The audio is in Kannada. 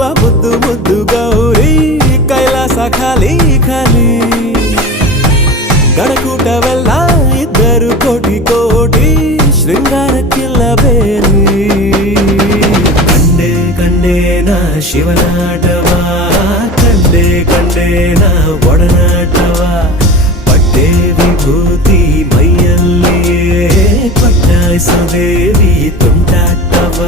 ಆ ಮುದ್ದು ಮುದ್ದು ಗೌರಿ ಕೈಲಾಸ ಖಾಲಿ ಖಾಲಿ ಗಡಕೂಟವೆಲ್ಲ ಇದ್ದರು ಕೋಟಿ ಕೋಟಿ ಶೃಂಗಾರಕ್ಕಿಲ್ಲ ಬೇರೆ ಕಂಡೆ ಕಂಡೇನ ಶಿವನಾಟವ ಕಂಡೆ ಕಂಡೇನ ಒಡನಾಟವ ಪಟ್ಟೆ ವಿಭೂತಿ ಮೈಯಲ್ಲಿಯೇ ಪಟ್ಟಾಯಿಸೋ ದೇವಿ ತುಂಟಾಟವ